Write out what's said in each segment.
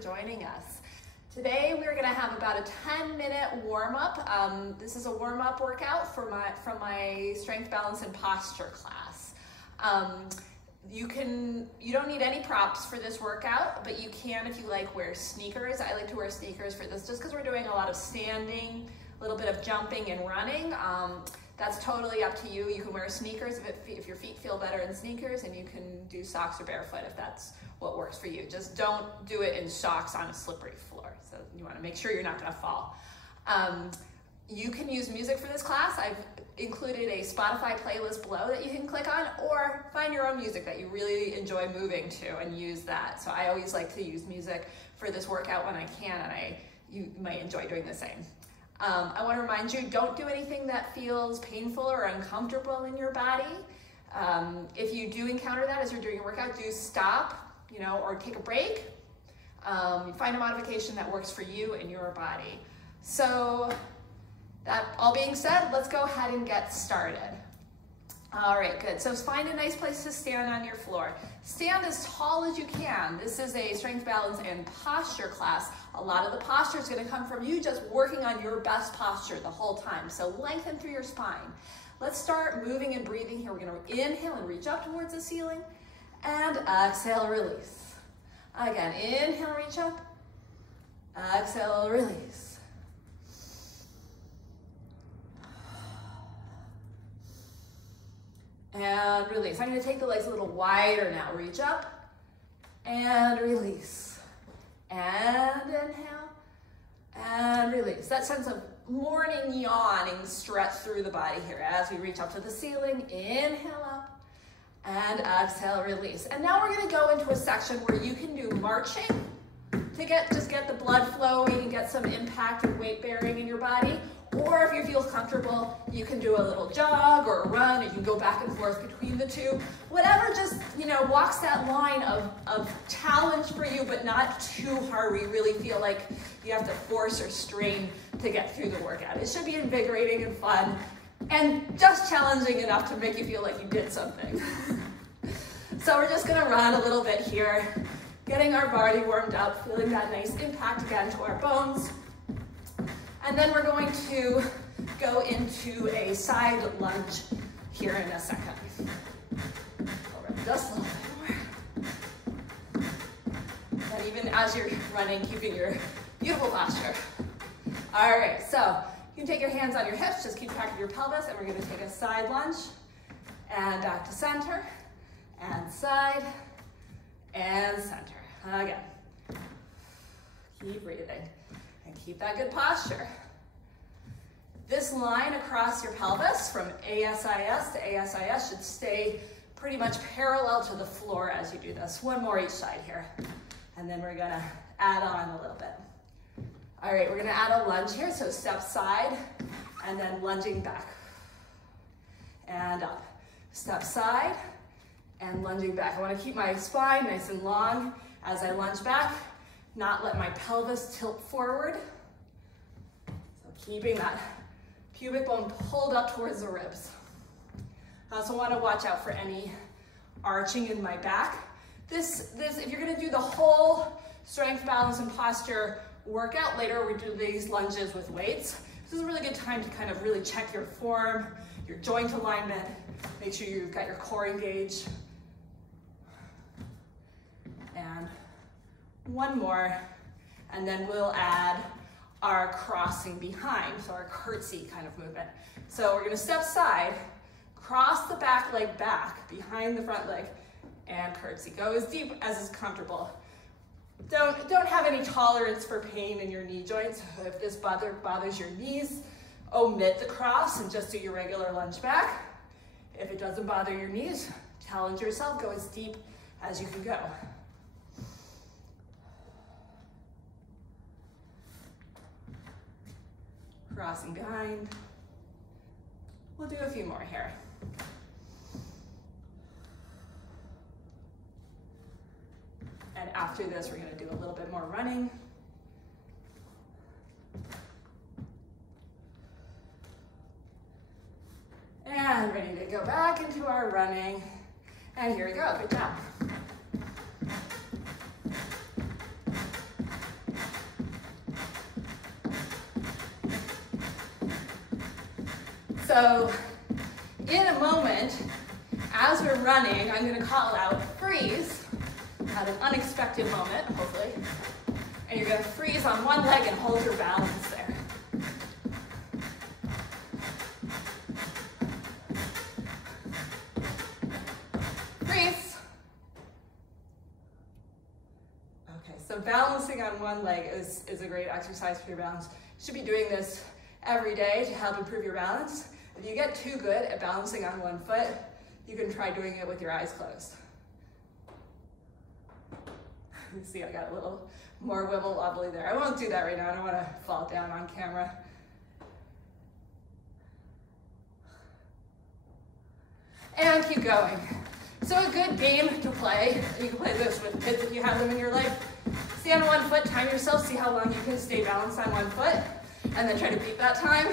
Joining us. Today we're going to have about a 10-minute warm-up. This is a warm-up workout from my strength, balance, and posture class. You don't need any props for this workout, but you can, if you like, wear sneakers. I like to wear sneakers for this just because we're doing a lot of standing, a little bit of jumping and running. That's totally up to you. You can wear sneakers if your feet feel better in sneakers, and you can do socks or barefoot if that's what works for you. Just don't do it in socks on a slippery floor. So you want to make sure you're not going to fall. You can use music for this class. I've included a Spotify playlist below that you can click on, or find your own music that you really enjoy moving to and use that. So I always like to use music for this workout when I can, and you might enjoy doing the same. I want to remind you, don't do anything that feels painful or uncomfortable in your body. If you do encounter that as you're doing your workout, do stop, or take a break. Find a modification that works for you and your body. So that all being said, let's go ahead and get started. All right, good. So find a nice place to stand on your floor. Stand as tall as you can. This is a strength, balance, and posture class. A lot of the posture is going to come from you just working on your best posture the whole time. So lengthen through your spine. Let's start moving and breathing here. We're going to inhale and reach up towards the ceiling, and exhale, release. Again, inhale, reach up, exhale, release. And release. I'm going to take the legs a little wider now. Reach up and release. And inhale and release. That sense of morning yawning stretch through the body here as we reach up to the ceiling. Inhale up and exhale, release. And now we're going to go into a section where you can do marching to just get the blood flowing and get some impact and weight bearing in your body. Or if you feel comfortable, you can do a little jog or a run. You can go back and forth between the two. Whatever just, walks that line of challenge for you, but not too hard where you really feel like you have to force or strain to get through the workout. It should be invigorating and fun and just challenging enough to make you feel like you did something. So we're just gonna run a little bit here, getting our body warmed up, feeling that nice impact again to our bones. And then we're going to go into a side lunge here in a second. Over just a little bit more. And even as you're running, keeping your beautiful posture. All right, so you can take your hands on your hips, just keep track of your pelvis, and we're gonna take a side lunge, and back to center, and side, and center. Again, keep breathing. And keep that good posture. This line across your pelvis from ASIS to ASIS should stay pretty much parallel to the floor as you do this. One more each side here. And then we're gonna add on a little bit. All right, we're gonna add a lunge here. So step side and then lunging back. And up. Step side and lunging back. I wanna keep my spine nice and long as I lunge back. Not let my pelvis tilt forward. So keeping that pubic bone pulled up towards the ribs. I also want to watch out for any arching in my back. If you're going to do the whole strength, balance, and posture workout later, we do these lunges with weights. This is a really good time to kind of really check your form, your joint alignment, make sure you've got your core engaged. And one more, and then we'll add our crossing behind, so our curtsy kind of movement. So we're gonna step side, cross the back leg back, behind the front leg, and curtsy. Go as deep as is comfortable. Don't have any tolerance for pain in your knee joints. If this bothers your knees, omit the cross and just do your regular lunge back. If it doesn't bother your knees, challenge yourself, go as deep as you can go. Crossing behind. We'll do a few more here. And after this, we're going to do a little bit more running. gonna go back into our running. And here we go, good job. So in a moment, as we're running, I'm gonna call out freeze at an unexpected moment, hopefully. And you're gonna freeze on one leg and hold your balance there. Freeze. Okay, so balancing on one leg is a great exercise for your balance. You should be doing this every day to help improve your balance. If you get too good at balancing on one foot, you can try doing it with your eyes closed. You see, I got a little more wibble wobbly there. I won't do that right now. I don't want to fall down on camera. And keep going. So a good game to play, you can play this with kids if you have them in your life. Stand on one foot, time yourself, see how long you can stay balanced on one foot, and then try to beat that time,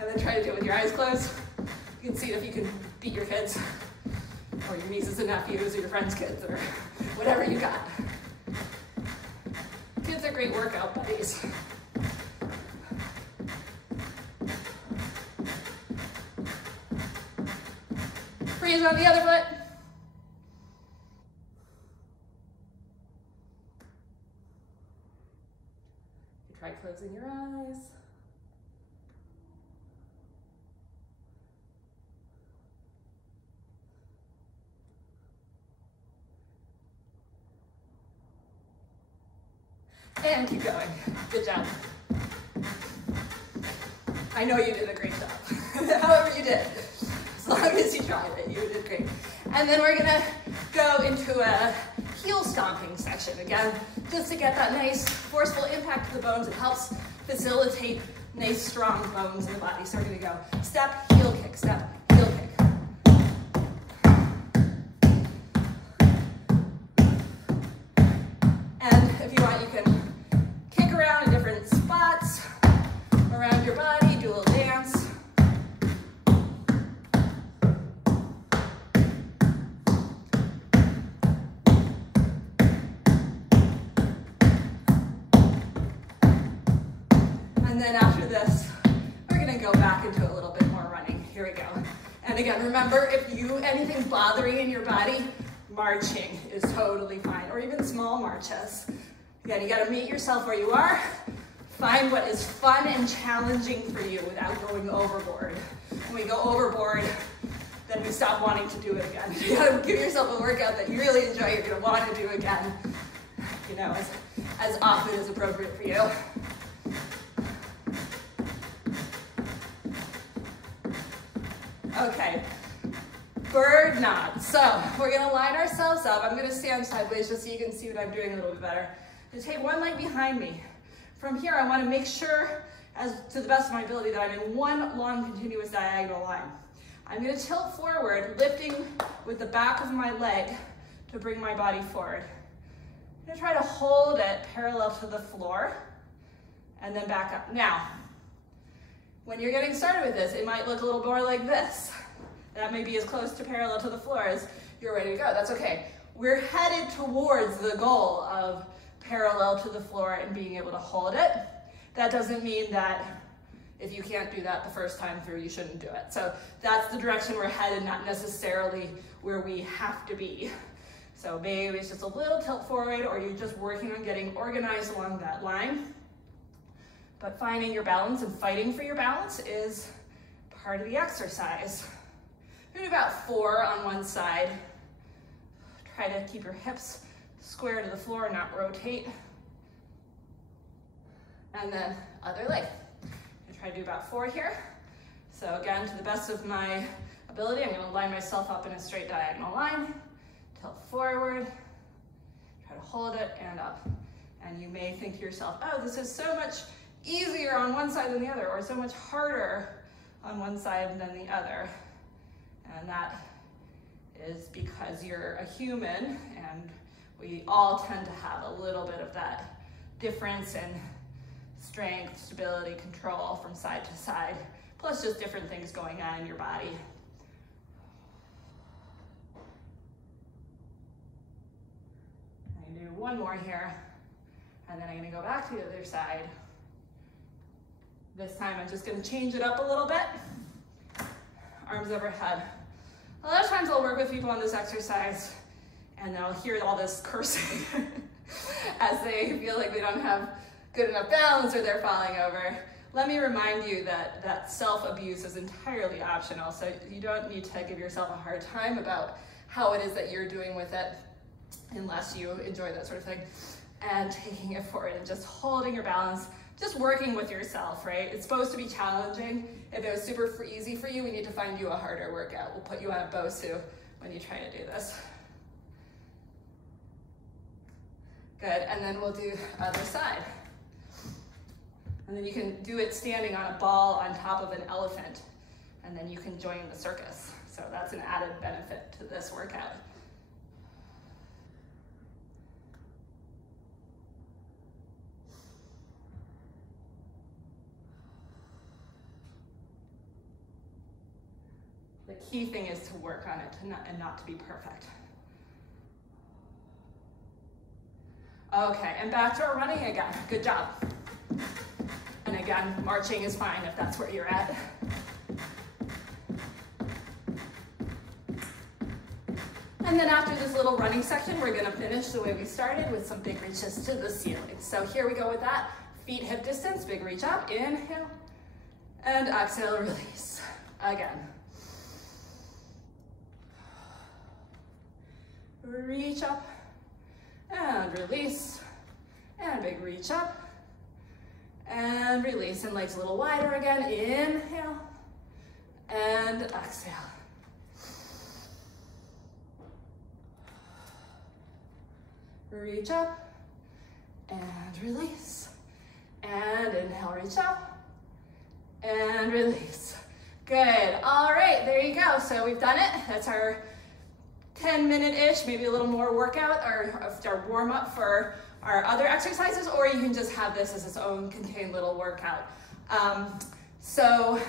and then try to do it with your eyes closed. You can see if you can beat your kids, or your nieces and nephews, or your friends' kids, or whatever you got. Kids are great workout buddies. Freeze on the other foot. Try closing your eyes. And keep going. Good job. I know you did a great job. However you did. As long as you tried it, you did great. And then we're gonna go into a heel stomping section. Again, just to get that nice forceful impact to the bones. It helps facilitate nice strong bones in the body. So we're gonna go step, heel kick, step, heel kick. And if you want, you can kick around in different spots around your body, do a little dance. And then after this, we're gonna go back into a little bit more running. Here we go. And again, remember, if anything's bothering in your body, marching is totally fine, or even small marches. Again, you gotta meet yourself where you are. Find what is fun and challenging for you without going overboard. When we go overboard, then we stop wanting to do it again. You gotta give yourself a workout that you really enjoy, you're gonna want to do again, you know, as often as appropriate for you. Okay, bird nod. So we're gonna line ourselves up. I'm gonna stand sideways just so you can see what I'm doing a little bit better. Just take one leg behind me. From here, I wanna make sure, to the best of my ability, that I'm in one long continuous diagonal line. I'm gonna tilt forward, lifting with the back of my leg to bring my body forward. I'm gonna try to hold it parallel to the floor and then back up. Now, when you're getting started with this, it might look a little more like this. That may be as close to parallel to the floor as you're ready to go. That's okay. We're headed towards the goal of parallel to the floor and being able to hold it. That doesn't mean that if you can't do that the first time through, you shouldn't do it. So that's the direction we're headed, not necessarily where we have to be. So maybe it's just a little tilt forward, or you're just working on getting organized along that line. But finding your balance and fighting for your balance is part of the exercise. Maybe about 4 on one side. Try to keep your hips square to the floor, not rotate. And then other leg. Try to do about 4 here. So again, to the best of my ability, I'm gonna line myself up in a straight diagonal line, tilt forward, try to hold it and up. And you may think to yourself, oh, this is so much easier on one side than the other, or so much harder on one side than the other. And that is because you're a human, and we all tend to have a little bit of that difference in strength, stability, control from side to side, plus just different things going on in your body. one more here. And then I'm gonna go back to the other side. This time I'm just gonna change it up a little bit. Arms overhead. A lot of times I'll work with people on this exercise and they'll hear all this cursing as they feel like they don't have good enough balance or they're falling over. Let me remind you that self-abuse is entirely optional, so you don't need to give yourself a hard time about how it is that you're doing with it unless you enjoy that sort of thing. And taking it forward and just holding your balance, just working with yourself, right? It's supposed to be challenging. If it was super easy for you, we need to find you a harder workout. We'll put you on a BOSU when you try to do this. Good, and then we'll do other side. And then you can do it standing on a ball on top of an elephant, and then you can join the circus. So that's an added benefit to this workout. The key thing is to work on it and not to be perfect. Okay, and back to our running again. Good job. And again, marching is fine if that's where you're at. And then after this little running section, we're gonna finish the way we started with some big reaches to the ceiling. So here we go with that. Feet hip distance, big reach up, inhale, and exhale, release. Again. Reach up, and release, and big reach up, and release, and legs a little wider again, inhale, and exhale. Reach up, and release, and inhale, reach up, and release. Good, all right, there you go. So we've done it. That's our 10-minute-ish, maybe a little more workout, or our warm-up for our other exercises, or you can just have this as its own contained little workout. So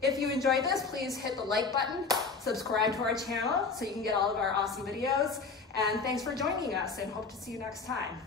if you enjoyed this, please hit the like button, subscribe to our channel so you can get all of our awesome videos, and thanks for joining us, and hope to see you next time.